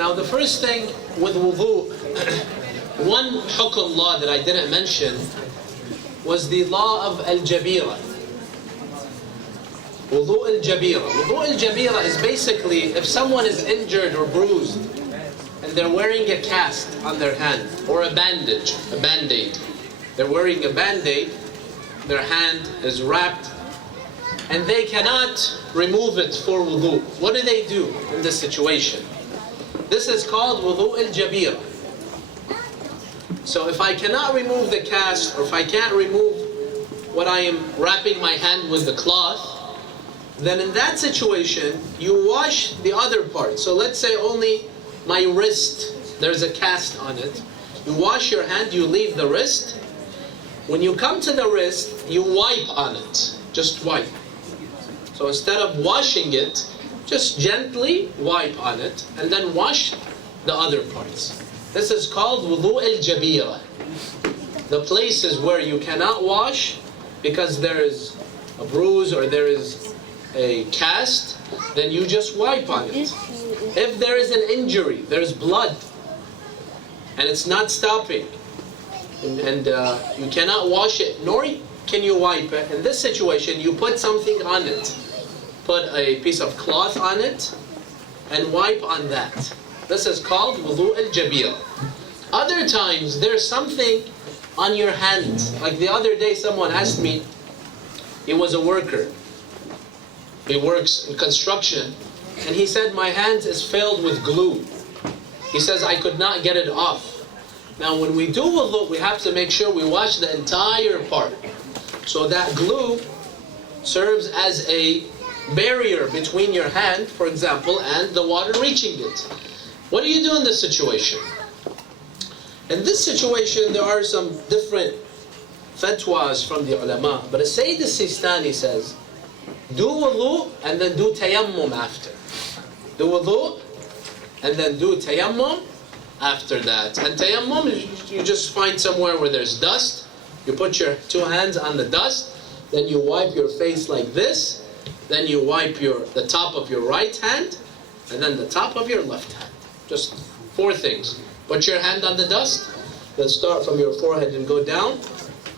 Now the first thing with wudu, one hukum law that I didn't mention was the law of al-jabira. Wudu al-jabira. Wudu al-jabira is basically if someone is injured or bruised and they're wearing a cast on their hand or a bandage, a band-aid. They're wearing a band-aid, their hand is wrapped, and they cannot remove it for wudu. What do they do in this situation? This is called wudu al-jabira. So if I cannot remove the cast, or if I can't remove what I am wrapping my hand with the cloth, then in that situation, you wash the other part. So let's say only my wrist, there's a cast on it. You wash your hand, you leave the wrist. When you come to the wrist, you wipe on it. Just wipe. So instead of washing it, just gently wipe on it and then wash the other parts. This is called wudu al-jabira. The places where you cannot wash because there is a bruise or there is a cast, then you just wipe on it. If there is an injury, there's blood, and it's not stopping, and you cannot wash it, nor can you wipe it, in this situation, you put something on it. Put a piece of cloth on it, and wipe on that. This is called wudu al-jabira. Other times, there's something on your hand. Like the other day, someone asked me, he was a worker. He works in construction. And he said, my hand is filled with glue. He says, I could not get it off. Now when we do wudu, we have to make sure we wash the entire part. So that glue serves as a barrier between your hand, for example, and the water reaching it. What do you do in this situation? In this situation, there are some different fatwas from the ulama. But Sayed Sistani says, do wudu and then do tayammum after. Do wudu and then do tayammum after that. And tayammum, you just find somewhere where there's dust. You put your two hands on the dust. Then you wipe your face like this. Then you wipe the top of your right hand. And then the top of your left hand. Just 4 things. Put your hand on the dust. Then start from your forehead and go down.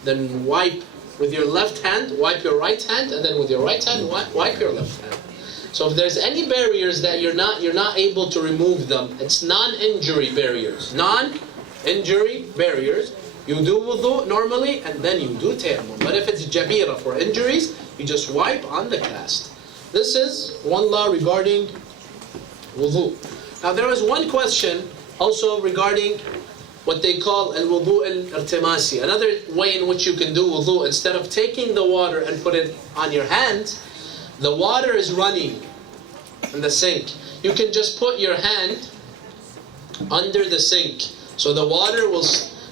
Then wipe with your left hand, wipe your right hand, and then with your right hand, wipe your left hand. So if there's any barriers that you're not able to remove them, it's non-injury barriers. Non-injury barriers. You do wudu normally, and then you do tayammum. But if it's jabira for injuries, you just wipe on the cast. This is one law regarding wudu. Now there was one question also regarding what they call al-wudu al-irtimasi. Another way in which you can do wudu, instead of taking the water and put it on your hand, the water is running in the sink. You can just put your hand under the sink. So the water will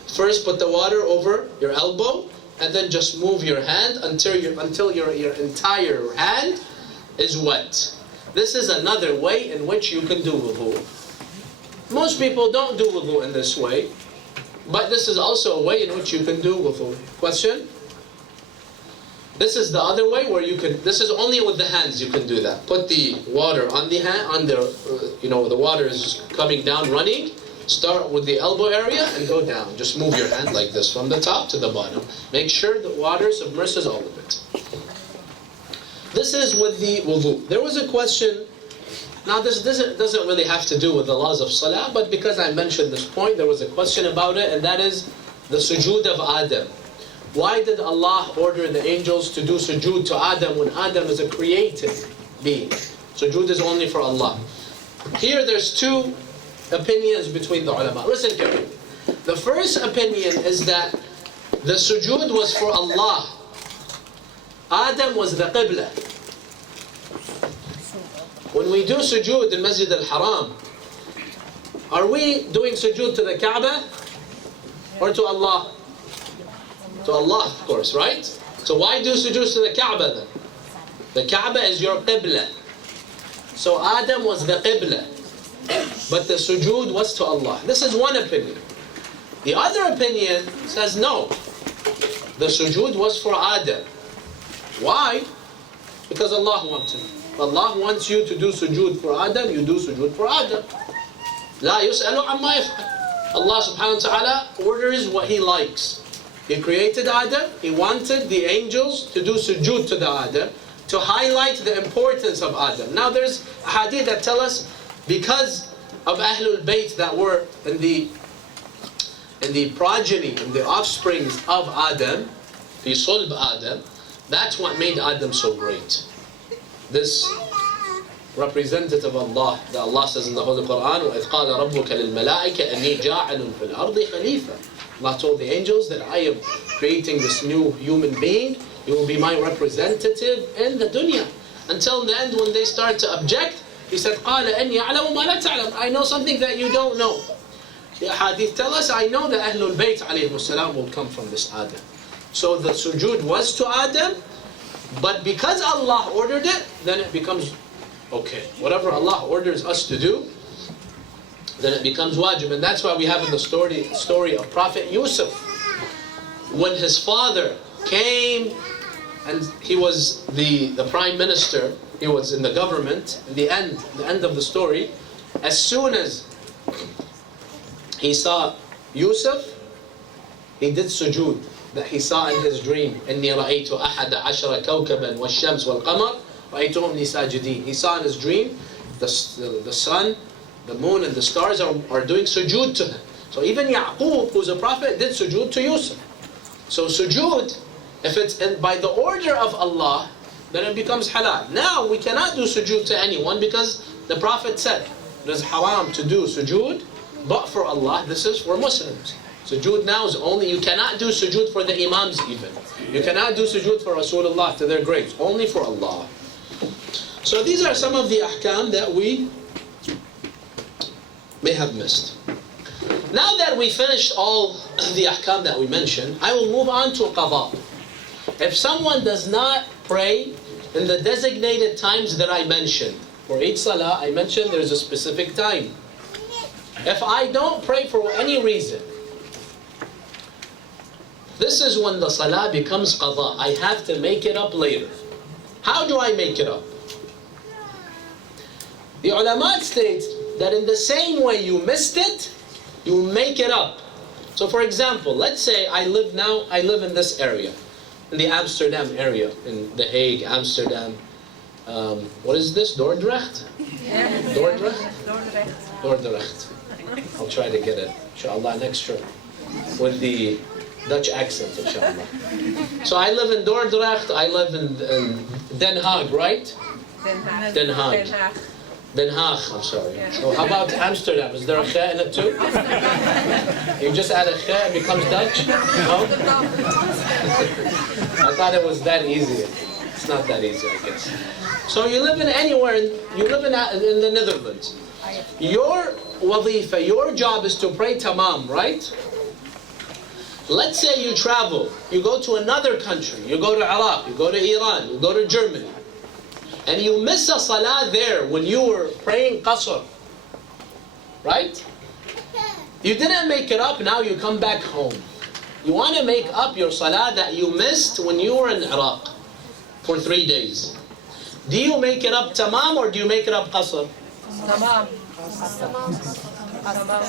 first put the water over your elbow, and then just move your hand until your entire hand is wet. This is another way in which you can do wudu. Most people don't do wudu in this way, but this is also a way in which you can do wudu. Question? This is the other way where you can. This is only with the hands you can do that. Put the water on the hand, the water is coming down, running. Start with the elbow area and go down. Just move your hand like this from the top to the bottom. Make sure the water submerges all of it. This is with the wudu. There was a question. Now this doesn't really have to do with the laws of salah, but because I mentioned this point, there was a question about it, and that is the sujood of Adam. Why did Allah order the angels to do sujood to Adam when Adam is a created being? Sujood is only for Allah. Here there's 2 opinions between the ulama. Listen carefully. The first opinion is that the sujood was for Allah. Adam was the qibla. When we do sujood in Masjid al-Haram, are we doing sujood to the Kaaba or to Allah? To Allah, of course, right? So why do sujood to the Kaaba then? The Kaaba is your qibla. So Adam was the qibla, but the sujood was to Allah. This is one opinion. The other opinion says no. The sujood was for Adam. Why? Because Allah wanted. Allah wants you to do sujood for Adam, you do sujood for Adam. لا يسأل عما يفعل. Allah subhanahu wa ta'ala orders what He likes. He created Adam. He wanted the angels to do sujood to the Adam, to highlight the importance of Adam. Now there's hadith that tell us because of Ahlalbait that were in the progeny, in the offsprings of Adam, fi sulb Adam, that's what made Adam so great. This representative of Allah, that Allah says in the Holy Quran, وَإِذْ قَالَ رَبُّكَ لِلْمَلَائِكَ أَنِّي جَاعِلٌ فِي الْأَرْضِ خَلِيفَةً. Allah told the angels that I am creating this new human being. He will be my representative in the dunya. Until the end, when they start to object, He said, قَالَ أَنِّي أَعْلَمُ مَا لَا تَعْلَمُ. I know something that you don't know. The hadith tell us, I know that Ahlul Bayt alayhi salam will come from this Adam. So the sujood was to Adam, but because Allah ordered it, then it becomes okay. Whatever Allah orders us to do, then it becomes wajib. And that's why we have in the story of Prophet Yusuf. When his father came, and he was the prime minister, he was in the government, in the end of the story, as soon as he saw Yusuf, he did sujood, that he saw in his dream. إِنِّي رَأَيْتُ أَحَدَ عَشَرَ كَوْكَبًا وَالشَّمْسِ وَالْقَمَرِ رَأَيْتُهُمْ لِي سَاجِدِينَ. He saw in his dream the sun, the moon, and the stars are doing sujood to him. So even Yaqub, who's a prophet, did sujood to Yusuf. So sujood, if it's by the order of Allah, then it becomes halal. Now we cannot do sujood to anyone because the Prophet said it is haram to do sujood, but for Allah, this is for Muslims. Sujood now is only, you cannot do sujood for the imams even. You cannot do sujood for Rasulullah to their graves, only for Allah. So these are some of the ahkam that we may have missed. Now that we finished all the ahkam that we mentioned, I will move on to qada. If someone does not pray in the designated times that I mentioned, for each salah I mentioned there's a specific time. If I don't pray for any reason, this is when the salah becomes qada. I have to make it up later. How do I make it up? The ulama states that in the same way you missed it, you make it up. So for example, let's say I live in this area, in the Amsterdam area, in The Hague, Amsterdam. What is this? Dordrecht? Yeah. Dordrecht? Dordrecht. Dordrecht. I'll try to get it, inshallah, next trip, with the Dutch accent, inshallah. So I live in Dordrecht, I live in Den Haag, right? Den Haag. Den Haag, I'm sorry. Yeah. So how about Amsterdam? Is there a kha in it too? You just add a kha, it becomes Dutch? No? I thought it was that easy. It's not that easy, I guess. So you live in anywhere, you live in the Netherlands. Your wadifa, your job is to pray tamam, right? Let's say you travel, you go to another country, you go to Iraq, you go to Iran, you go to Germany, and you miss a salah there when you were praying qasr, right? You didn't make it up, now you come back home. You want to make up your salah that you missed when you were in Iraq for 3 days. Do you make it up tamam or do you make it up qasr? Tamam.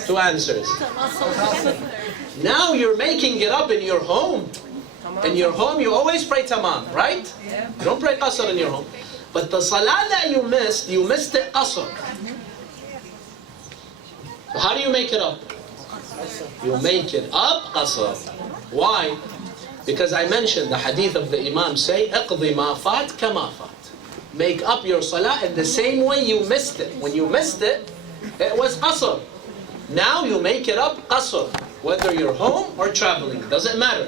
Two answers. Now you're making it up in your home. In your home you always pray tamam, right? Yeah. You don't pray qasr in your home. But the salah that you missed it qasr. So how do you make it up? You make it up qasr. Why? Because I mentioned the hadith of the Imam say, اقضي ما فات كما فات. Make up your salah in the same way you missed it. When you missed it, it was qasr. Now you make it up qasr. Whether you're home or traveling, doesn't matter.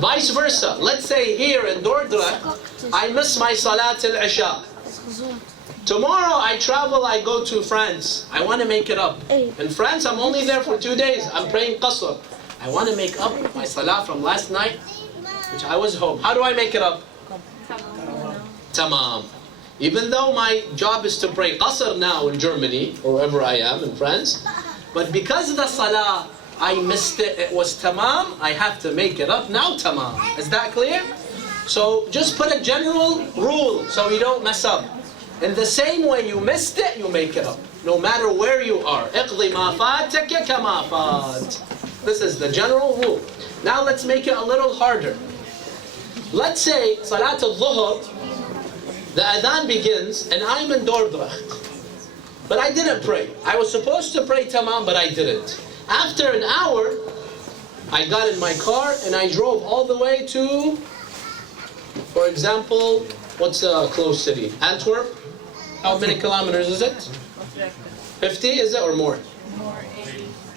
Vice versa. Let's say here in Dordrecht, I miss my salat al-isha. Tomorrow I travel, I go to France. I want to make it up. In France, I'm only there for 2 days. I'm praying qasr. I want to make up my salah from last night, which I was home. How do I make it up? Tamam. Even though my job is to pray qasr now in Germany, or wherever I am, in France, but because the salah, I missed it, it was tamam, I have to make it up now tamam. Is that clear? So just put a general rule so you don't mess up. In the same way you missed it, you make it up. No matter where you are. اقضي ما فاتك كما فات. This is the general rule. Now let's make it a little harder. Let's say Salat al-Dhuhr, the adhan begins and I'm in Dordrecht. But I didn't pray. I was supposed to pray tamam, but I didn't. After an hour, I got in my car and I drove all the way to, for example, what's a close city? Antwerp? How many kilometers is it? 50 is it or more?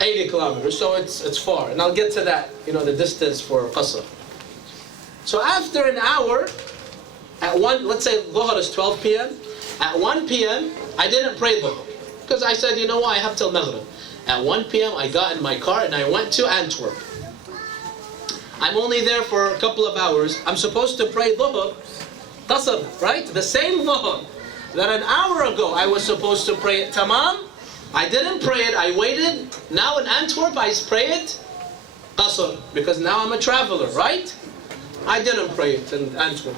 80 kilometers, so it's far. And I'll get to that, the distance for Qasr. So after an hour, at let's say Dhuhr is 12 p.m. At 1 p.m., I didn't pray Dhuhr. Because I said, what, I have till Maghrib. At 1 p.m., I got in my car and I went to Antwerp. I'm only there for a couple of hours. I'm supposed to pray Dhuhr, Qasr, right? The same Dhuhr that an hour ago I was supposed to pray it tamam. I didn't pray it, I waited. Now in Antwerp, I pray it Qasr, because now I'm a traveler, right? I didn't pray it in Antwerp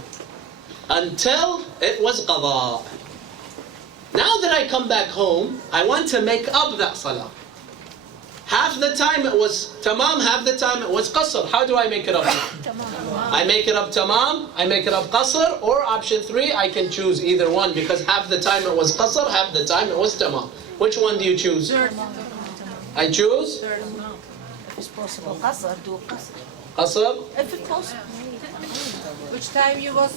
until it was qada. Now that I come back home, I want to make up that salah. Half the time it was tamam, half the time it was qasr. How do I make it up? I make it up tamam, I make it up qasr, or option 3, I can choose either one, because half the time it was qasr, half the time it was tamam. Which one do you choose? Third. I choose? Third. If it's possible, qasr, do qasr. Qasr? If it's possible. Which time you was?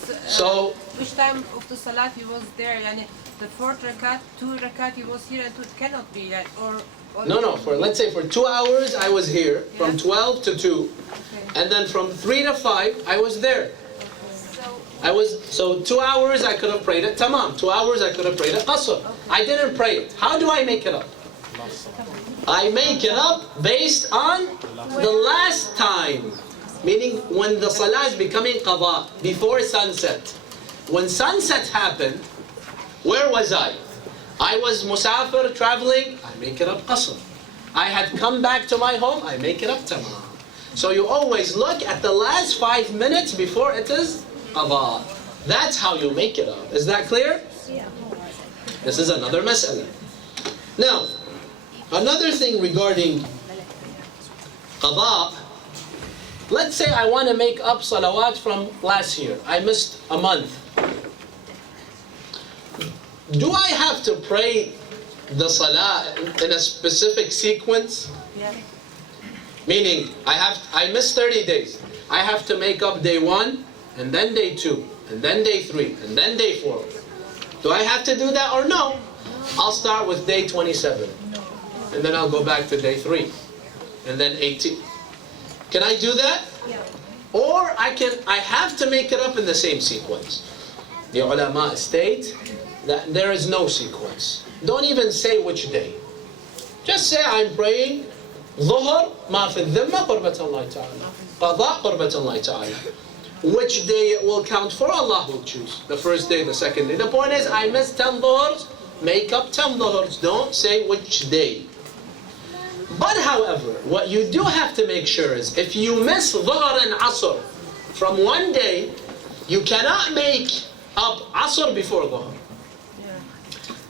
Which time of the salat you was there? Yani the 4th rakat, 2 rakat you was here, and 2 cannot be that, or. No. Let's say for 2 hours I was here, from 12 to 2, and then from 3 to 5 I was there. So 2 hours I could have prayed it tamam. 2 hours I could have prayed it qasr. I didn't pray it. How do I make it up? I make it up based on the last time, meaning when the salah is becoming qada, before sunset. When sunset happened, where was I? I was musafir, traveling, I make it up qasr. I had come back to my home, I make it up tamam. So you always look at the last 5 minutes before it is qada. That's how you make it up. Is that clear? Yeah. This is another mas'ala. Now, another thing regarding qada, let's say I want to make up salawat from last year. I missed a month. Do I have to pray the salah in a specific sequence? Yeah. Meaning, I missed 30 days. I have to make up day 1, and then day 2, and then day 3, and then day 4. Do I have to do that or no? I'll start with day 27. And then I'll go back to day 3. And then 18. Can I do that? Yeah. Or I have to make it up in the same sequence. The ulama state that there is no sequence. Don't even say which day. Just say I'm praying Dhuhr, ma fi dhimma, qurbat Allah ta'ala. Qada, qurbat Allah ta'ala. Which day it will count for, Allah will choose. The first day, the second day. The point is, I missed 10 dhuhrs, make up 10 dhuhrs. Don't say which day. But however, what you do have to make sure is, if you miss dhuhr and asr from one day, you cannot make up asr before dhuhr.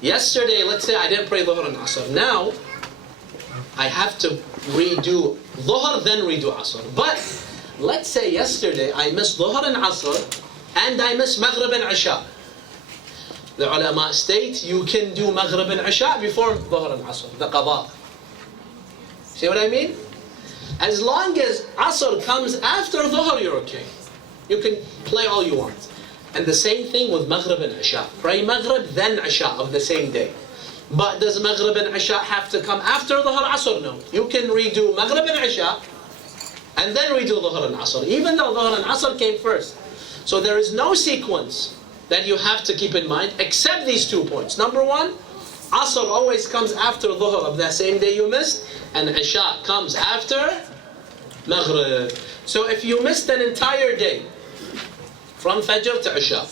Yesterday, let's say I didn't pray dhuhr and asr. Now, I have to redo dhuhr, then redo asr. But let's say yesterday I missed dhuhr and asr, and I missed maghrib and isha. The ulama state you can do maghrib and isha before dhuhr and asr, the qada. See what I mean? As long as asr comes after dhuhr, you're okay. You can play all you want. And the same thing with maghrib and isha. Pray maghrib, then isha of the same day. But does maghrib and isha have to come after dhuhr asr? No. You can redo maghrib and isha, and then redo dhuhr and asr, even though dhuhr and asr came first. So there is no sequence that you have to keep in mind, except these 2 points. Number 1, asr always comes after dhuhr of that same day you missed, and isha comes after maghrib. So if you missed an entire day, from fajr to isha,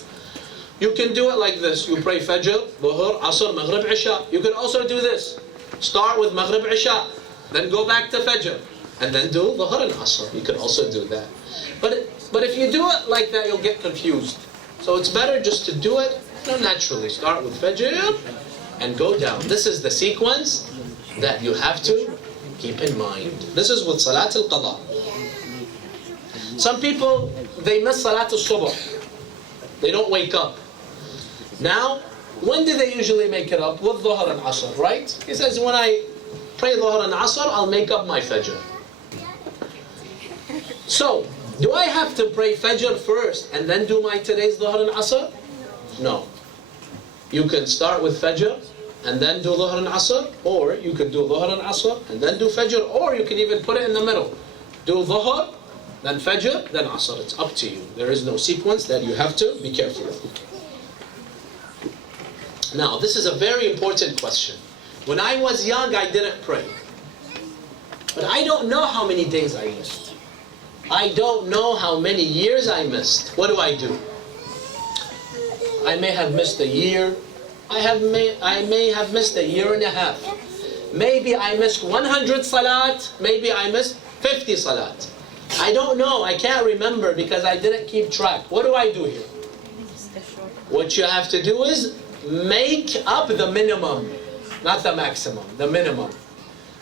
you can do it like this. You pray fajr, dhuhr, asr, maghrib, isha. You can also do this. Start with maghrib, isha, then go back to fajr, and then do dhuhr and asr. You can also do that. But if you do it like that, you'll get confused. So it's better just to do it No, naturally, start with Fajr and go down. This is the sequence that you have to keep in mind. This is with Salat al-Qadha. Some people, they miss Salat al-Subh. They don't wake up. Now, when do they usually make it up? With Dhuhr and Asr, right? He says, when I pray Dhuhr and Asr, I'll make up my Fajr. So, do I have to pray Fajr first and then do my today's Dhuhr and Asr? No. You can start with Fajr and then do Dhuhr and Asr, or you can do Dhuhr and Asr and then do Fajr, or you can even put it in the middle. Do Dhuhr, then Fajr, then Asr. It's up to you. There is no sequence that you have to be careful of. Now, this is a very important question. When I was young, I didn't pray. But I don't know how many days I missed. I don't know how many years I missed. What do? I may have missed a year. I may have missed a year and a half. Maybe I missed 100 salat. Maybe I missed 50 salat. I don't know. I can't remember because I didn't keep track. What do I do here? What you have to do is make up the minimum, not the maximum, the minimum.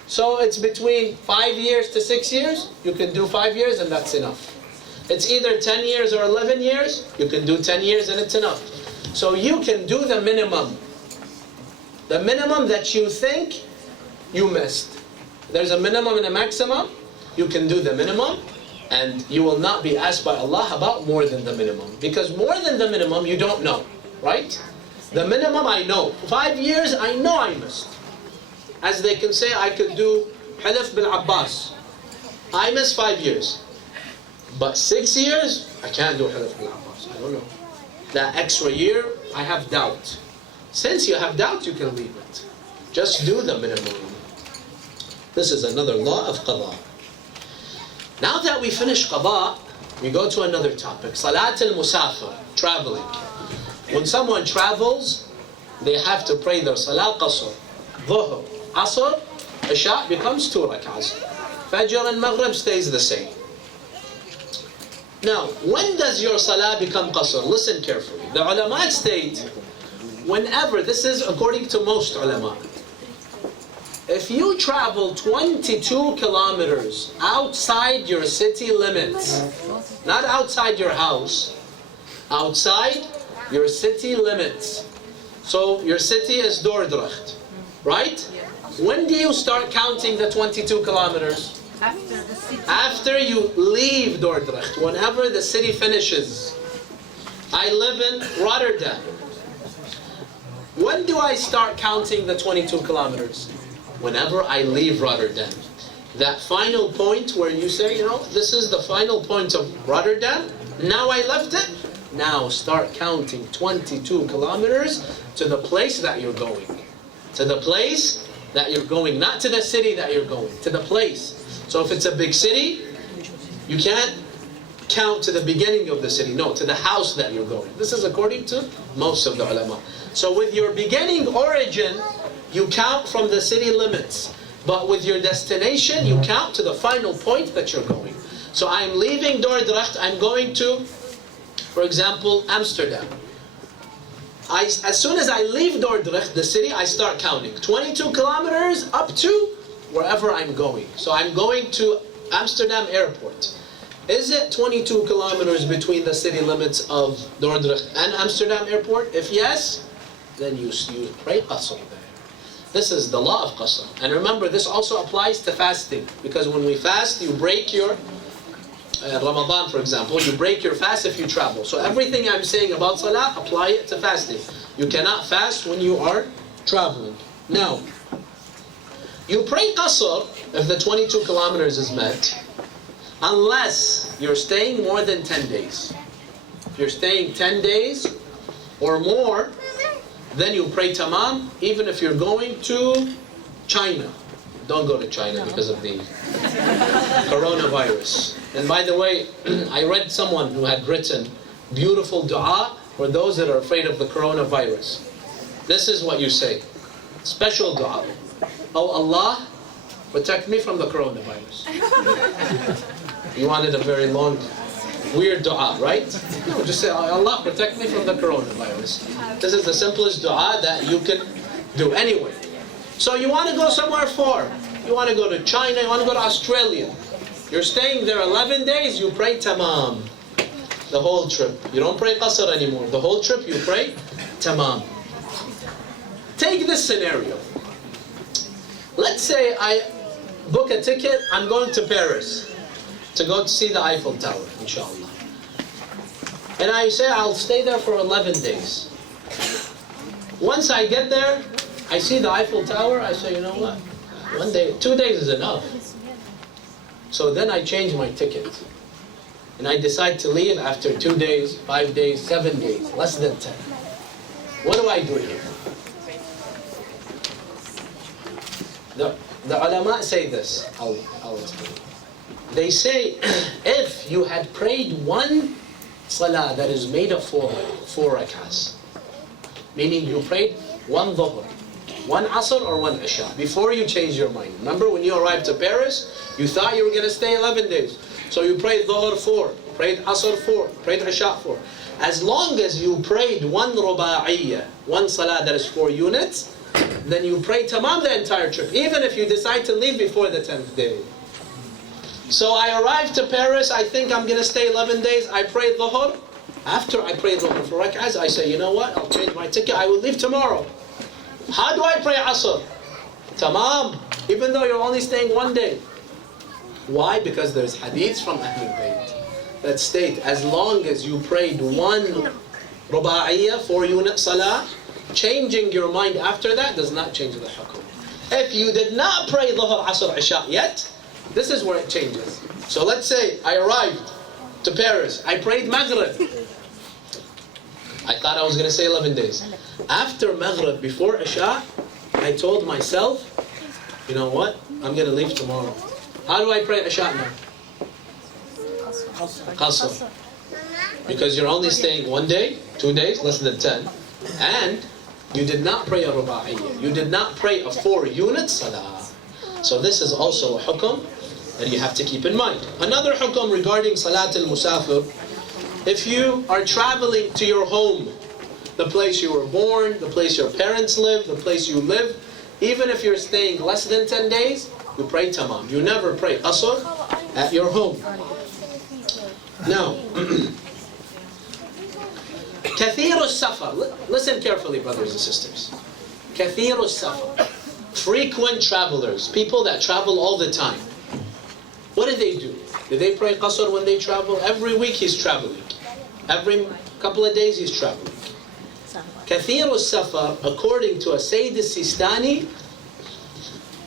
So it's between 5 years to 6 years. You can do 5 years and that's enough. It's either 10 years or 11 years. You can do 10 years and it's enough. So you can do the minimum. The minimum that you think you missed. There's a minimum and a maximum. You can do the minimum and you will not be asked by Allah about more than the minimum. Because more than the minimum you don't know, right? The minimum I know. 5 years I know I missed. As they can say, I could do Halaf bil Abbas. I missed 5 years. But 6 years, I can't do Halaf bil Abbas. I don't know. That extra year, I have doubt. Since you have doubt, you can leave it. Just do the minimum. This is another law of Qadha. Now that we finish Qadha, we go to another topic. Salat al-Musafir, traveling. When someone travels, they have to pray their Salat Qasr. Dhuhr, Asr, Isha becomes 2 rak'ahs. Fajr and Maghrib stays the same. Now, when does your Salah become Qasr? Listen carefully. The ulama state, whenever, this is according to most ulama, if you travel 22 kilometers outside your city limits, not outside your house, outside your city limits. So your city is Dordrecht, right? When do you start counting the 22 kilometers? After the city. After you leave Dordrecht, whenever the city finishes. I live in Rotterdam. When do I start counting the 22 kilometers? Whenever I leave Rotterdam. That final point where you say, this is the final point of Rotterdam. Now I left it. Now start counting 22 kilometers to the place that you're going. To the place that you're going, not to the city that you're going, to the place. So if it's a big city, you can't count to the beginning of the city. No, to the house that you're going. This is according to most of the ulama. So with your beginning origin, you count from the city limits. But with your destination, you count to the final point that you're going. So I'm leaving Dordrecht, I'm going to, for example, Amsterdam. As soon as I leave Dordrecht, the city, I start counting. 22 kilometers up to wherever I'm going. So I'm going to Amsterdam airport. Is it 22 kilometers between the city limits of Dordrecht and Amsterdam airport? If yes, then you pray Qasr there. This is the law of Qasr. And remember, this also applies to fasting. Because when we fast, you break your Ramadan, for example, you break your fast if you travel. So everything I'm saying about Salah, apply it to fasting. You cannot fast when you are traveling. Now, you pray Qasr if the 22 kilometers is met, unless you're staying more than 10 days. If you're staying 10 days or more, then you pray Tamam, even if you're going to China. Don't go to China because of the coronavirus. And by the way, I read someone who had written beautiful dua for those that are afraid of the coronavirus. This is what you say. Special dua. Oh Allah, protect me from the coronavirus. You wanted a very long weird dua, right? No, just say, Allah protect me from the coronavirus. This is the simplest dua that you can do anyway. So you want to go somewhere far. You want to go to China, you want to go to Australia. You're staying there 11 days, you pray tamam. The whole trip. You don't pray qasr anymore. The whole trip you pray tamam. Take this scenario. Let's say I book a ticket, I'm going to Paris to go to see the Eiffel Tower, inshallah. And I say I'll stay there for 11 days. Once I get there, I see the Eiffel Tower, I say, you know what? 1 day, 2 days is enough. So then I change my ticket. And I decide to leave after 2 days, 5 days, 7 days, less than 10. What do I do here? The ulama say this. I'll explain. They say, if you had prayed one salah that is made of four rak'ahs, meaning you prayed one dhuhr, one asr or one isha, before you change your mind. Remember when you arrived to Paris, you thought you were going to stay 11 days. So you prayed dhuhr 4, prayed asr 4, prayed isha 4. As long as you prayed one ruba'iyya, one salah that is 4 units, then you pray tamam the entire trip, even if you decide to leave before the 10th day. So I arrived to Paris, I think I'm going to stay 11 days, I pray dhuhr. After I pray dhuhr for rak'ahs, I say, you know what, I'll change my ticket, I will leave tomorrow. How do I pray asr? Tamam, even though you're only staying 1 day. Why? Because there's hadiths from Ahlalbait that state, as long as you prayed one ruba'iyya, 4 unit salah, changing your mind after that does not change the hukum. If you did not pray dhuhr, asr, isha yet, this is where it changes. So let's say I arrived to Paris, I prayed maghrib. I thought I was going to stay 11 days. After maghrib, before isha, I told myself, you know what, I'm going to leave tomorrow. How do I pray isha now? Qasr. Because you're only staying 1 day, 2 days, less than 10, and you did not pray a ruba'iyya. You did not pray a 4 unit salah. So this is also a hukum that you have to keep in mind. Another hukum regarding salat al-musafir, if you are traveling to your home, the place you were born, the place your parents live, the place you live, even if you're staying less than 10 days, you pray tamam. You never pray qasr at your home. Now, Kathir al-safar. Listen carefully, brothers and sisters. Kathir al-safar. Frequent travelers. People that travel all the time. What do? Do they pray qasr when they travel? Every week he's traveling. Every couple of days he's traveling. Kathir al-safar, according to a Sayed Sistani,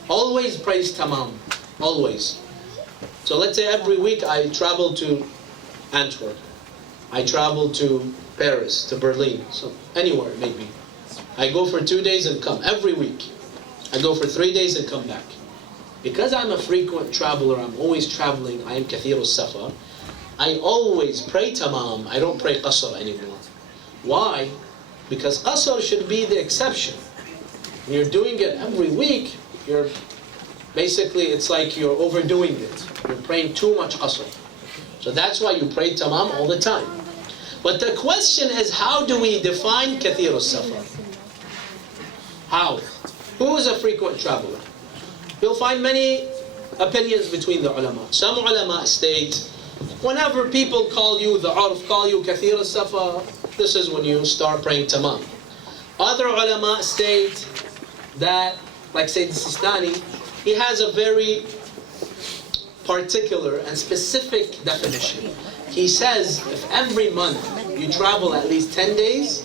always prays tamam. Always. So let's say every week I travel to Antwerp. I travel to Paris, to Berlin, so anywhere maybe. I go for 2 days and come every week. I go for 3 days and come back. Because I'm a frequent traveler, I'm always traveling, I am kathir al-safar, I always pray tamam, I don't pray qasr anymore. Why? Because qasr should be the exception. When you're doing it every week, you're basically, it's like you're overdoing it. You're praying too much qasr. So that's why you pray tamam all the time. But the question is, how do we define kathir al-safar? How? Who is a frequent traveler? You'll find many opinions between the ulama. Some ulama state, whenever people call you, the urf call you kathir al-safar, this is when you start praying tamam. Other ulama state that, like Sayyid Sistani, he has a very particular and specific definition. He says, if every month you travel at least 10 days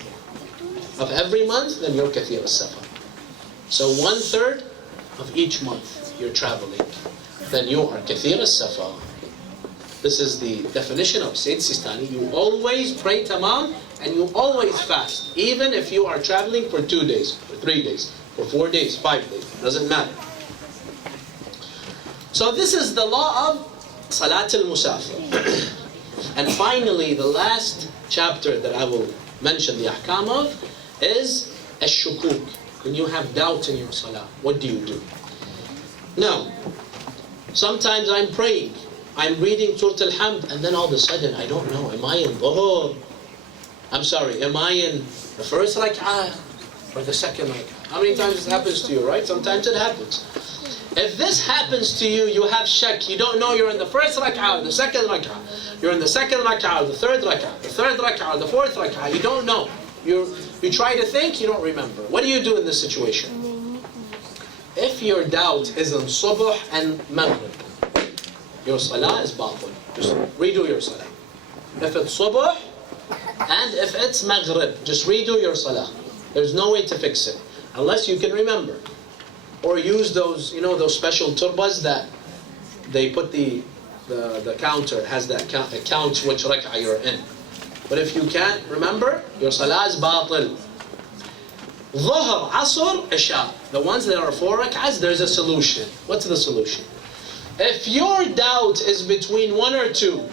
of every month, then you're kathir al-safar. So 1/3 of each month you're traveling, then you are kathir al-safar. This is the definition of Sayyid Sistani. You always pray tamam and you always fast, even if you are traveling for 2 days, for 3 days, for 4 days, 5 days, doesn't matter. So this is the law of salat al-musafir. And finally, the last chapter that I will mention the ahkam of is ash-shukuk. When you have doubt in your salah, what do you do? Now, sometimes I'm praying. I'm reading Surah Al-Hamd, and then all of a sudden, I don't know, am I in Dhuhr? I'm sorry, am I in the first rak'ah or the second rak'ah? How many times it happens to you, right? Sometimes it happens. If this happens to you, you have shak. You don't know you're in the first rak'ah or the second rak'ah. You're in the second rak'ah or the third rak'ah or the fourth rak'ah. You don't know. You try to think, you don't remember. What do you do in this situation? If your doubt is in subh and maghrib, your salah is batil. Just redo your salah. If it's subh and if it's maghrib, just redo your salah. There's no way to fix it unless you can remember. Or use those, those special turbas that they put the counter, has that count, it counts which rak'ah you're in. But if you can't remember, your salah is batil. Dhuhr, Asr, Isha. The ones that are 4 rak'ahs, there's a solution. What's the solution? If your doubt is between 1 or 2,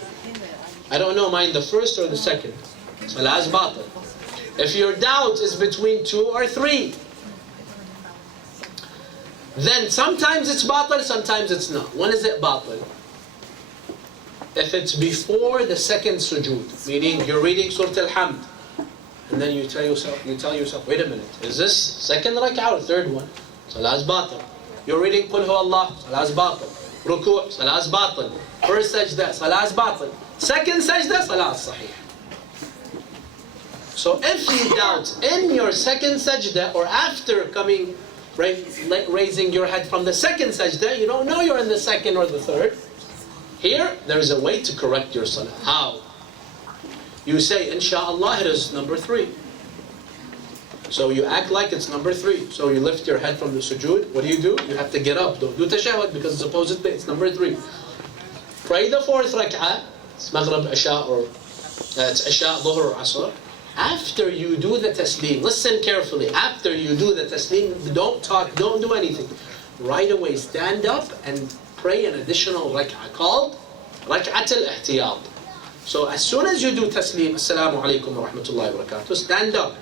I don't know, am I in the first or the second? Salah is batil. If your doubt is between 2 or 3, then sometimes it's batil, sometimes it's not. When is it batil? If it's before the second sujood, meaning you're reading Surah Al-Hamd, and then you tell yourself, wait a minute, is this second rak'ah or third one? Salah is batil. You're reading Qul Huwa Allah, Salah is batil. Ruku', Salah is batil. First sajda, Salah is batil. Second sajda, Salah is sahih. So if you doubt in your second sajda or after coming, raising your head from the second sajda, you don't know you're in the second or the third. Here, there is a way to correct your salah. How? You say, Insha'Allah, it is number 3. So you act like it's number 3. So you lift your head from the sujood. What do? You have to get up. Don't do tashahhud because supposedly it's number 3. Pray the 4th rak'ah. It's Maghrib, Isha, or it's Isha, Dhuhr, or Asr. After you do the taslim, listen carefully. After you do the taslim, don't talk, don't do anything. Right away, stand up and pray an additional rak'ah called Rak'at al-Ihtiyat. So as soon as you do taslim, Assalamu alaikum wa rahmatullahi wa barakatuh, stand up.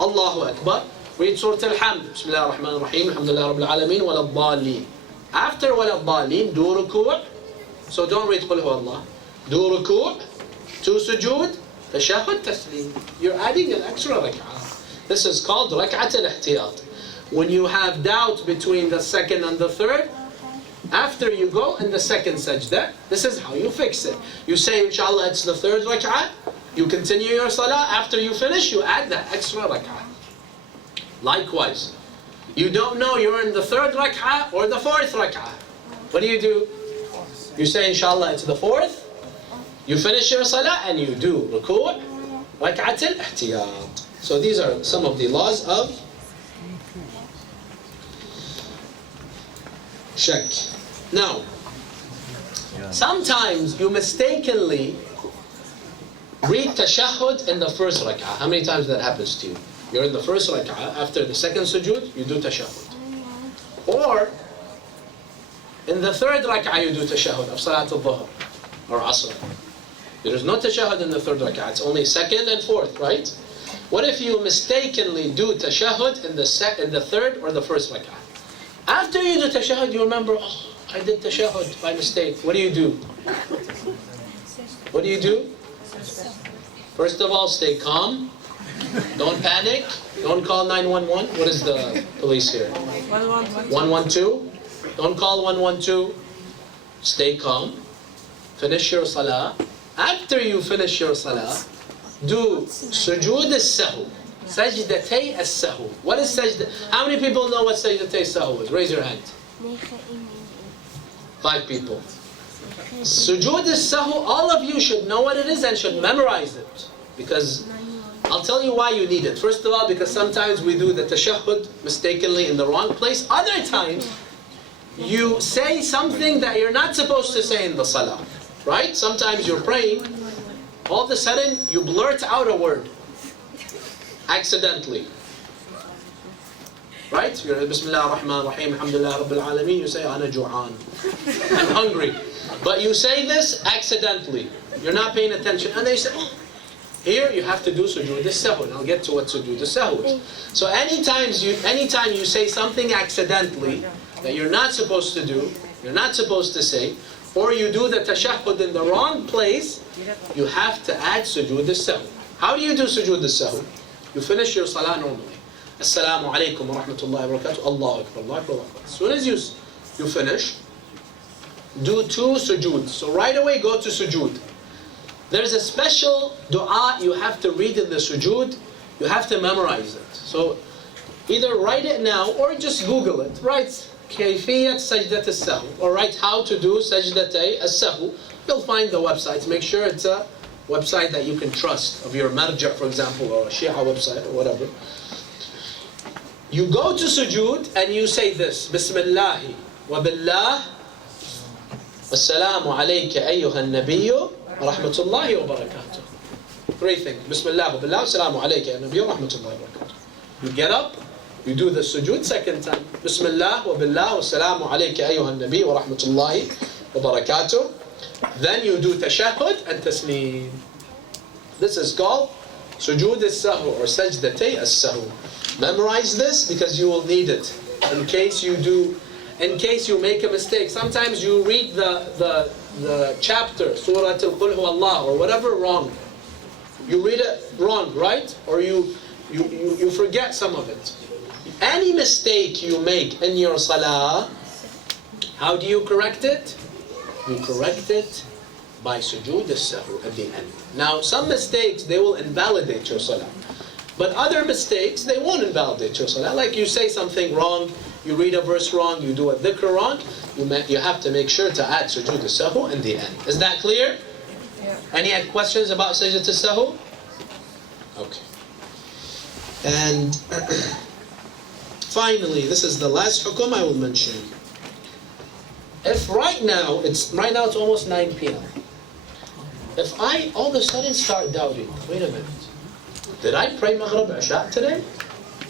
Allahu Akbar. Read Surah Al-Hamd. Bismillah ar-Rahman ar-Rahim. Alhamdulillah Rabbil Alameen. Wal-Dhalleen. After Wal-Dhalleen, do ruku'. So don't read Qul Huwa Allah. Do ruku', 2 sujood, tashahhud, taslim. You're adding an extra rak'ah. This is called Rak'at al-Ihtiyat. When you have doubt between the second and the third, after you go in the second sajda, this is how you fix it. You say, inshallah, it's the 3rd rak'ah. You continue your salah. After you finish, you add that extra rak'ah. Likewise, you don't know you're in the 3rd rak'ah or the 4th rak'ah. What do? You say, inshallah, it's the 4th. You finish your salah and you do ruku', rak'at al-ihtiyat. So these are some of the laws of shak. Now, sometimes you mistakenly read tashahhud in the 1st rak'ah. How many times that happens to you? You're in the 1st rak'ah, after the 2nd sujood, you do tashahhud. Or, in the 3rd rak'ah you do tashahhud of Salat al-Dhuhr or Asr. There is no tashahhud in the 3rd rak'ah, it's only 2nd and 4th, right? What if you mistakenly do tashahhud in the 3rd or the 1st rak'ah? After you do tashahhud, you remember, oh, I did tashahhud by mistake. What do? What do? First of all, stay calm. Don't panic. Don't call 911. What is the police here? 112. Don't call 112. Stay calm. Finish your salah. After you finish your salah, do sujood al-sahu. Sajdatay al-sahu. What is sajda? How many people know what sajdatay al-sahu is? Raise your hand. 5 people. Sujood al-sahu, all of you should know what it is and should memorize it. Because I'll tell you why you need it. First of all, because sometimes we do the tashahhud mistakenly in the wrong place. Other times, you say something that you're not supposed to say in the salah. Right? Sometimes you're praying, all of a sudden you blurt out a word. Accidentally. Right? You're Bismillah ar-Rahman ar-Rahim, Alhamdulillah Rabbil Alameen, you say, Ana ju'an. I'm hungry. But you say this accidentally. You're not paying attention. And then you say, oh, here you have to do sujood al-sahw. I'll get to what sujood al-sahw is. So anytime you say something accidentally that you're not supposed to do, you're not supposed to say, or you do the tashahhud in the wrong place, you have to add sujood al-sahw. How do you do sujood al-sahw? You finish your salah normally. Assalamu alaikum wa rahmatullahi wa barakatuh. Allahu akbar, Allahu akbar, Allahu akbar. As soon as you finish, do 2 sujood. So right away go to sujood. There's a special dua you have to read in the sujood. You have to memorize it. So either write it now or just Google it. Write كيفية سجدة السهو, or write how to do سجدتي السهو. You'll find the websites. Make sure it's a website that you can trust, of your marja, for example, or a Shia website or whatever. You go to sujood and you say this: Bismillahi wa billah, wassalamu alayka ayyuha an-nabiyyu wa rahmatullahi wa barakatuh. 3 things: Bismillah wa billah, wassalamu alayka ayyuha an-nabiyyu wa rahmatullahi wa barakatuh. You get up, you do the sujood 2nd time. Bismillah wa billah, wassalamu alayka ayyuha an-nabiyyu wa rahmatullahi wa barakatuh. Then you do tashahhud and taslim. This is called sujood al-sahw or sajdatay al-sahw. Memorize this because you will need it in case you make a mistake. Sometimes you read the chapter, Surah Al-Qul Huwa Allah or whatever wrong. You read it wrong, right? Or you forget some of it. Any mistake you make in your salah, how do you correct it? You correct it by sujood al-sahw at the end. Now, some mistakes, they will invalidate your salah. But other mistakes, they won't invalidate your salah. Like you say something wrong, you read a verse wrong, you do a dhikr wrong, you have to make sure to add sujood al-sahw in the end. Is that clear? Yeah. Any questions about sajdat al-sahw? Okay. And finally, this is the last hukum I will mention. If right now it's almost 9 p.m. If I all of a sudden start doubting, wait a minute, did I pray Maghrib Isha today?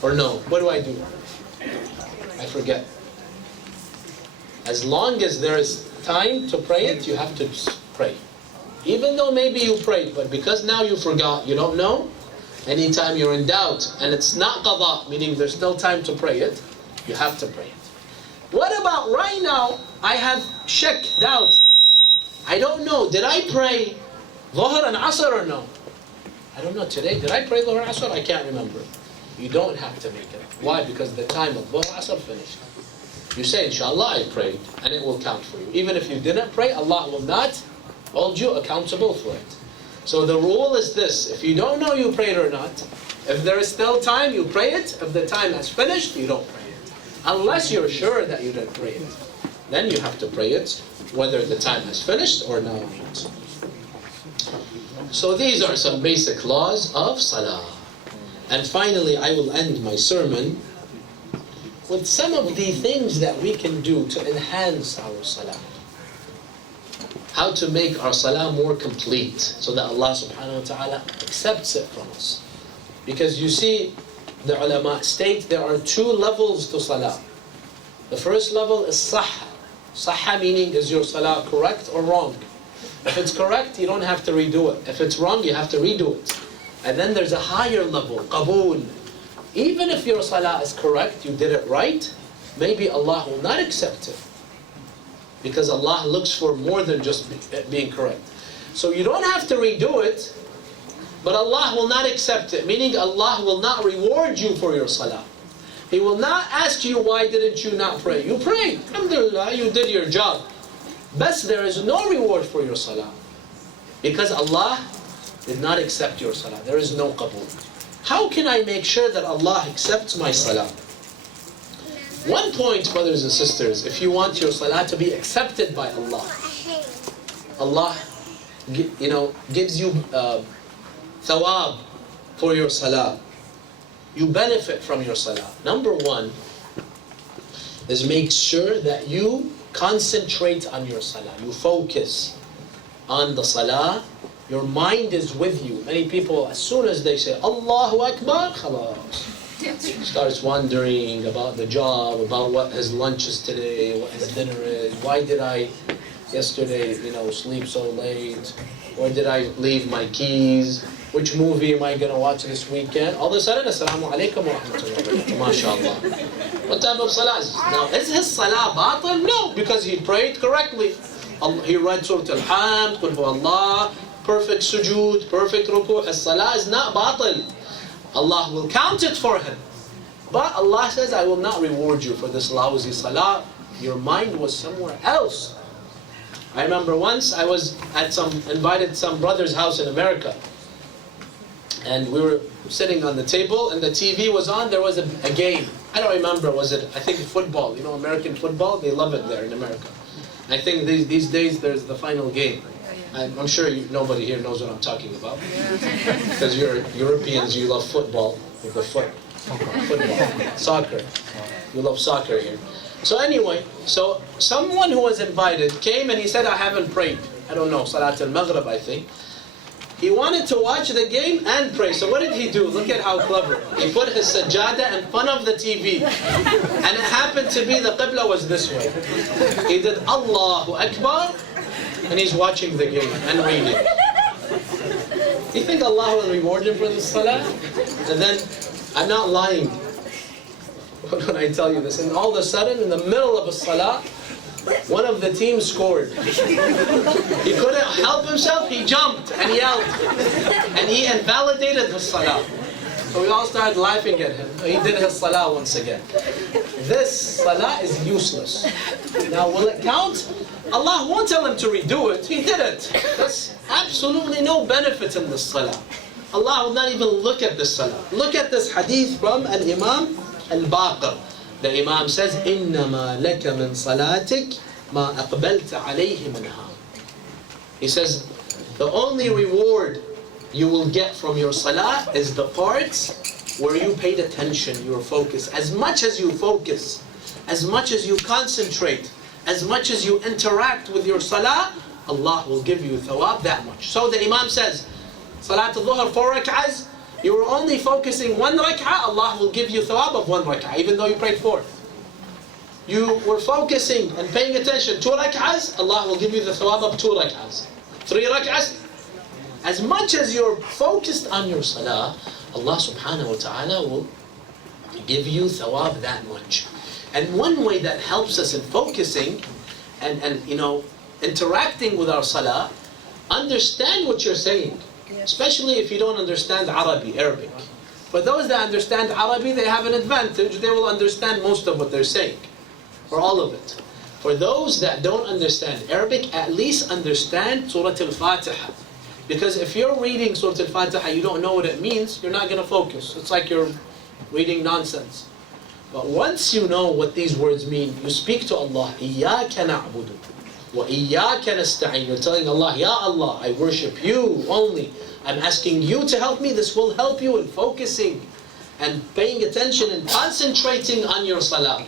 Or no? What do? I forget. As long as there is time to pray it, you have to pray. Even though maybe you prayed, but because now you forgot, you don't know, anytime you're in doubt, and it's not qada, meaning there's still time to pray it, you have to pray it. What about right now, I have shak, doubt. I don't know, did I pray Dhuhr and Asr or no? I don't know today, did I pray Dhuhr and Asr? I can't remember. You don't have to make it. Why? Because the time of Dhuhr and Asr finished. You say, inshallah, I prayed, and it will count for you. Even if you didn't pray, Allah will not hold you accountable for it. So the rule is this: if you don't know you prayed or not, if there is still time, you pray it. If the time has finished, you don't pray it. Unless you're sure that you didn't pray it. Then you have to pray it, whether the time has finished or not. So these are some basic laws of salah. And finally, I will end my sermon with some of the things that we can do to enhance our salah. How to make our salah more complete so that Allah subhanahu wa ta'ala accepts it from us. Because you see, the ulama state there are 2 levels to salah. The first level is sahha. Sahha meaning, is your salah correct or wrong? If it's correct, you don't have to redo it. If it's wrong, you have to redo it. And then there's a higher level, qabool. Even if your salah is correct, you did it right, maybe Allah will not accept it. Because Allah looks for more than just being correct. So you don't have to redo it, but Allah will not accept it. Meaning Allah will not reward you for your salah. He will not ask you, why didn't you not pray? You prayed, alhamdulillah, you did your job. But there is no reward for your salah. Because Allah did not accept your salah. There is no qabool. How can I make sure that Allah accepts my salah? One point, brothers and sisters, if you want your salah to be accepted by Allah, Allah, gives you thawab for your salah. You benefit from your salah. Number 1 is make sure that you concentrate on your salah. You focus on the salah. Your mind is with you. Many people, as soon as they say Allahu Akbar, khalas, starts wondering about the job, about what his lunch is today, what his dinner is. Why did I yesterday, sleep so late? Where did I leave my keys? Which movie am I going to watch this weekend? All of a sudden, Assalamu alaikum wa rahmatullahi wa barakatuh. MashaAllah. What type of salah is this? Now, is his salah batil? No, because he prayed correctly. He read Surah Al-Hamd, Qul Huwa Allah, perfect sujood, perfect ruku'. His salah is not batil. Allah will count it for him. But Allah says, I will not reward you for this lousy salah. Your mind was somewhere else. I remember once I was at invited some brother's house in America. And we were sitting on the table and the TV was on. There was a game. I don't remember, I think football. You know, American football, they love it there in America. I think these days there's the final game. I'm sure nobody here knows what I'm talking about. Because you're Europeans, you love football with the foot. Football, soccer. You love soccer here. So anyway, someone who was invited came and he said, I haven't prayed. I don't know, Salat al-Maghrib I think. He wanted to watch the game and pray. So what did he do? Look at how clever. He put his sajada in front of the TV. And it happened to be the Qibla was this way. He did Allahu Akbar and he's watching the game and reading. You think Allah will reward him for this salah? And then, I'm not lying when I tell you this. And all of a sudden, in the middle of a salah, one of the teams scored. He couldn't help himself, he jumped and yelled. And he invalidated the salah. So we all started laughing at him. He did his salah once again. This salah is useless. Now will it count? Allah won't tell him to redo it. He did it. There's absolutely no benefit in this salah. Allah will not even look at this salah. Look at this hadith from Al-Imam Al-Baqir. The Imam says, إِنَّمَا لَكَ مِنْ صَلَاتِكَ مَا أَقْبَلْتَ عَلَيْهِ مِنْهَا. He says, the only reward you will get from your salah is the parts where you paid attention, your focus. As much as you focus, as much as you concentrate, as much as you interact with your salah, Allah will give you thawab that much. So the Imam says, Salat al-Dhuhr 4 rak'ahs, you were only focusing 1 rak'ah, Allah will give you thawab of 1 rak'ah, even though you prayed 4. You were focusing and paying attention 2 rak'ahs, Allah will give you the thawab of 2 rak'ahs. 3 rak'ahs, as much as you're focused on your salah, Allah subhanahu wa ta'ala will give you thawab that much. And one way that helps us in focusing and interacting with our salah, understand what you're saying. Especially if you don't understand Arabic. For those that understand Arabic, they have an advantage. They will understand most of what they're saying, or all of it. For those that don't understand Arabic, at least understand Surah Al-Fatiha. Because if you're reading Surah Al-Fatiha, you don't know what it means, you're not going to focus. It's like you're reading nonsense. But once you know what these words mean, you speak to Allah, إِيَّاكَ نَعْبُدُ وَإِيَّاكَ نَسْتَعِينُ. You're telling Allah, Ya Allah, I worship you only. I'm asking you to help me. This will help you in focusing and paying attention and concentrating on your salah.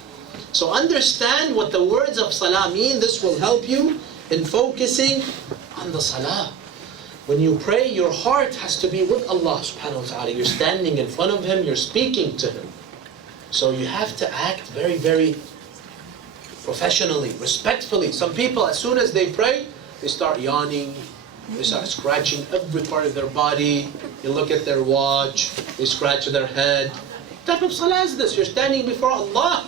So understand what the words of salah mean. This will help you in focusing on the salah. When you pray, your heart has to be with Allah subhanahu wa ta'ala. You're standing in front of Him, you're speaking to Him. So you have to act very, very professionally, respectfully. Some people, as soon as they pray, they start yawning, they start scratching every part of their body. You look at their watch, they scratch their head. What type of salah is this? You're standing before Allah.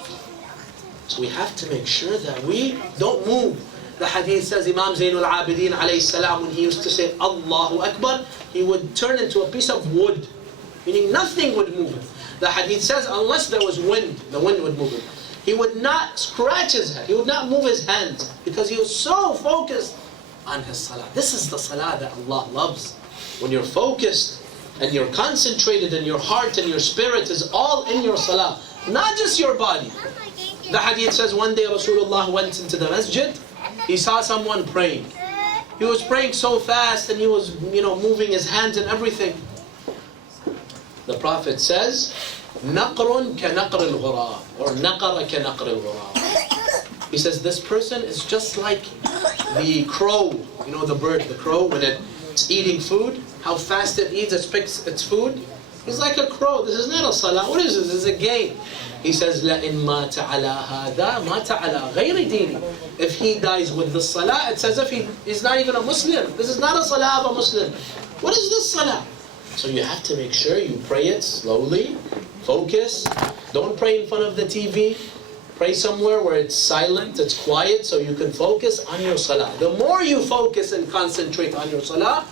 So we have to make sure that we don't move. The hadith says Imam Zainul Abidin alayhi salam, when he used to say Allahu Akbar, he would turn into a piece of wood, meaning nothing would move him. The hadith says unless there was wind, the wind would move him. He would not scratch his head, he would not move his hands, because he was so focused on his salah. This is the salah that Allah loves. When you're focused and you're concentrated and your heart and your spirit is all in your salah, not just your body. The hadith says one day Rasulullah went into the masjid, he saw someone praying. He was praying so fast and he was moving his hands and everything. The Prophet says, نَقْرٌ كَنَقْرِ الْغُرَابِ, or نَقَرَ كَنَقْرِ الْغُرَابِ. He says this person is just like the crow, the bird, the crow, when it's eating food, how fast it eats, it picks its food. He's like a crow. This is not a salah. What is this? This is a game. He says, لَإِن مَاتَ عَلَى هَذَا مَاتَ عَلَى غَيْرِ دِينِ. If he dies with the salah, it's as if he's not even a Muslim. This is not a salah of a Muslim. What is this salah? So you have to make sure you pray it slowly, focus. Don't pray in front of the TV. Pray somewhere where it's silent, it's quiet, so you can focus on your salah. The more you focus and concentrate on your salah,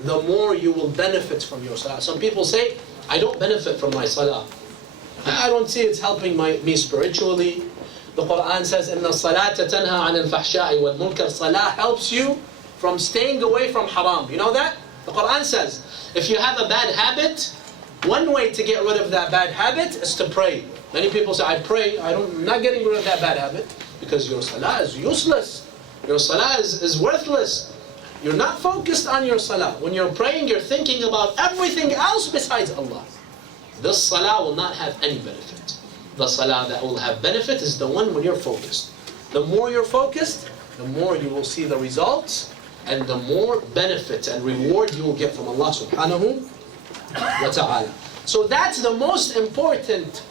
the more you will benefit from your salah. Some people say, I don't benefit from my salah. I don't see it's helping me spiritually. The Quran says, إِنَّ الصَّلَاةَ تَنْهَى عَنِ الْفَحْشَاءِ وَالْمُنْكَرِ. Salah helps you from staying away from haram. You know that? The Quran says, if you have a bad habit, one way to get rid of that bad habit is to pray. Many people say, I pray, I'm not getting rid of that bad habit, because your salah is useless. Your salah is worthless. You're not focused on your salah. When you're praying, you're thinking about everything else besides Allah. This salah will not have any benefit. The salah that will have benefit is the one when you're focused. The more you're focused, the more you will see the results, and the more benefit and reward you will get from Allah subhanahu wa ta'ala. So that's the most important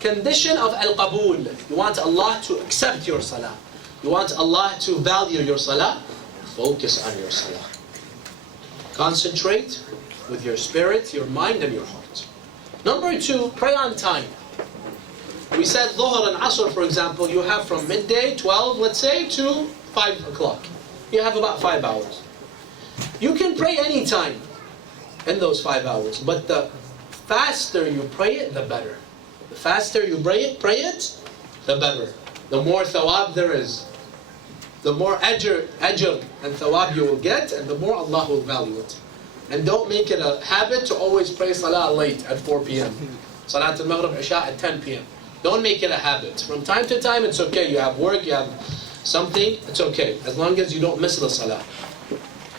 condition of al-qabul. You want Allah to accept your salah. You want Allah to value your salah. Focus on your salah. Concentrate with your spirit, your mind, and your heart. Number 2, pray on time. We said Dhuhr and Asr, for example, you have from midday, 12, let's say, to 5 o'clock. You have about 5 hours. You can pray any time in those 5 hours, but the faster you pray it, the better. The faster you pray it, the better. The more thawab there is. The more ajr and thawab you will get, and the more Allah will value it. And don't make it a habit to always pray salah late at 4 p.m. Salat al-Maghrib, Isha at 10 p.m. Don't make it a habit. From time to time, it's okay. You have work, you have something, it's okay. As long as you don't miss the salah.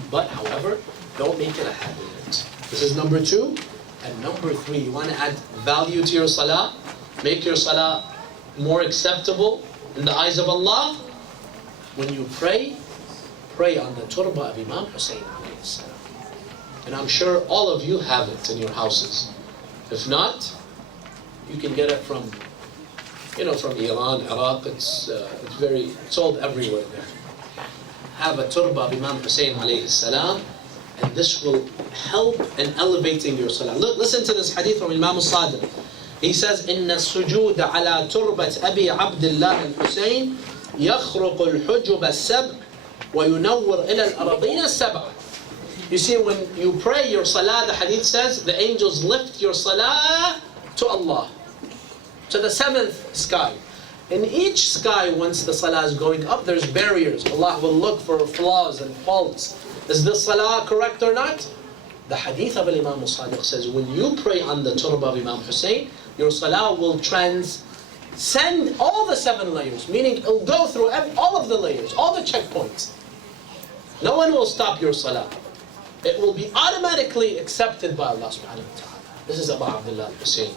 But, however, don't make it a habit. This is number 2. And number 3, you want to add value to your salah. Make your salah more acceptable in the eyes of Allah. When you pray, pray on the turba of Imam Hussein. And I'm sure all of you have it in your houses. If not, you can get it from Iran, Iraq. It's sold everywhere there. Have a turba of Imam Hussein alayhi salam, and this will help in elevating your salah. Look, listen to this hadith from Imam al-Sadiq. He says, إِنَّ السُّجُودَ عَلَى تُرْبَةِ أَبِي عَبْدِ اللَّهِ الْحُسَيْنِ يَخْرُقُ الْحُجُبَ السَّبْعِ وَيُنَوِّرْ إِلَى الْأَرَضِينَ السَّبْعِ. You see, when you pray your salah, the hadith says, the angels lift your salah to Allah, to the 7th sky. In each sky, once the salah is going up, there's barriers. Allah will look for flaws and faults. Is this salah correct or not? The hadith of Imam al-Sadiq says, when you pray on the turba of Imam Hussein, your salah will transcend all the 7 layers, meaning it will go through all of the layers, all the checkpoints. No one will stop your salah. It will be automatically accepted by Allah subhanahu wa ta'ala. This is Abu Abdullah al-Hussein.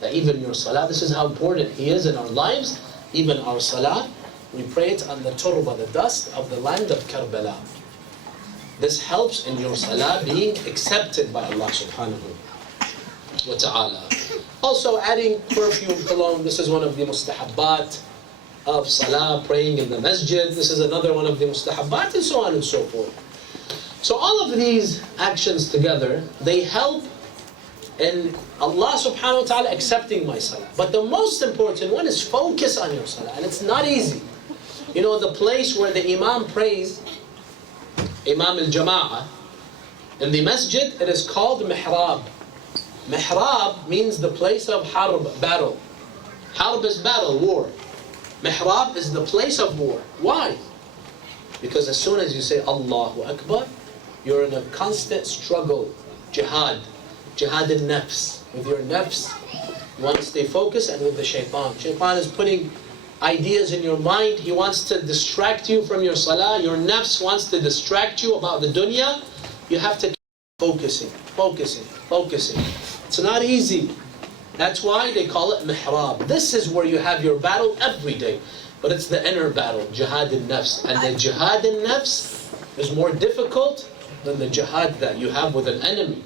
That even your salah, this is how important he is in our lives. Even our salah, we pray it on the turba, the dust of the land of Karbala. This helps in your salah being accepted by Allah subhanahu wa ta'ala. Also adding perfume, cologne, this is one of the mustahabbat of salah, praying in the masjid. This is another one of the mustahabbat, and so on and so forth. So all of these actions together, they help in Allah subhanahu wa ta'ala accepting my salah. But the most important one is focus on your salah. And it's not easy. You know, the place where the imam prays, Imam al-Jama'ah, in the masjid, it is called mihrab. Mihrab means the place of harb, battle. Harb is battle, war. Mihrab is the place of war. Why? Because as soon as you say Allahu Akbar, you're in a constant struggle, jihad al-nafs. With your nafs, you want to stay focused, and with the shaitan. Shaitan is putting ideas in your mind. He wants to distract you from your salah. Your nafs wants to distract you about the dunya. You have to keep focusing. It's not easy. That's why they call it mihrab. This is where you have your battle every day. But it's the inner battle, jihad al-nafs. And the jihad al-nafs is more difficult than the jihad that you have with an enemy.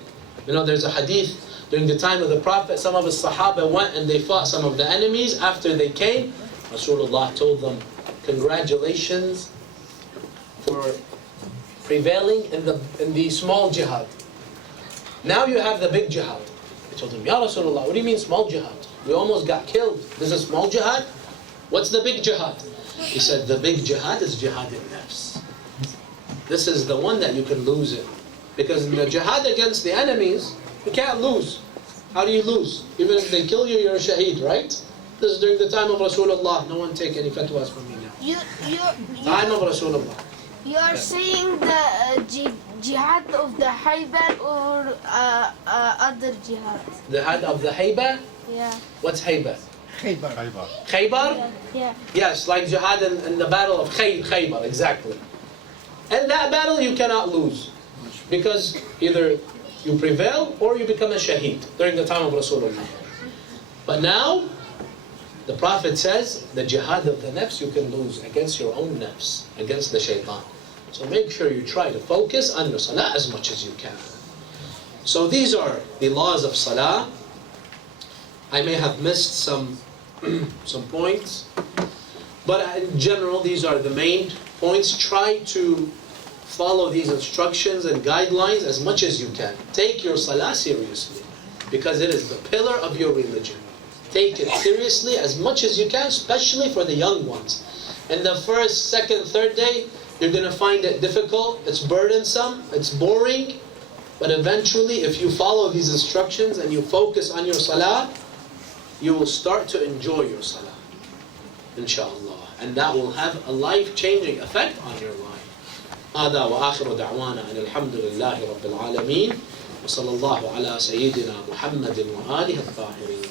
You know, there's a hadith during the time of the Prophet, some of his Sahaba went and they fought some of the enemies. After they came, Rasulullah told them, congratulations for prevailing in the small jihad. Now you have the big jihad. They told him, Ya Rasulullah, what do you mean small jihad? We almost got killed. This is small jihad? What's the big jihad? He said, the big jihad is jihad in-nafs. This is the one that you can lose in. Because in the jihad against the enemies, you can't lose. How do you lose? Even if they kill you, you're a shaheed, right? This is during the time of Rasulullah. No one take any fatwas from me now. Time of Rasulullah. You are saying the jihad of the Haybar or other jihad? The jihad of the Hayba? Yeah. What's Hayba? Khaybar? Yeah. Yes, like jihad in the battle of Khaybar, exactly. And that battle you cannot lose. Because either you prevail or you become a shaheed during the time of Rasulullah. But now, the Prophet says, the jihad of the nafs you can lose against your own nafs, against the shaitan. So make sure you try to focus on your salah as much as you can. So these are the laws of salah. I may have missed some points, but in general these are the main points. Try to follow these instructions and guidelines as much as you can. Take your salah seriously, because it is the pillar of your religion. Take it seriously as much as you can, especially for the young ones. In the first, second, third day, you're going to find it difficult, it's burdensome, it's boring, but eventually if you follow these instructions and you focus on your salah, you will start to enjoy your salah, inshallah. And that will have a life-changing effect on your life. هذا وآخر دعوانا أن الحمد لله رب العالمين وصلى الله على سيدنا محمد وآله الطاهرين.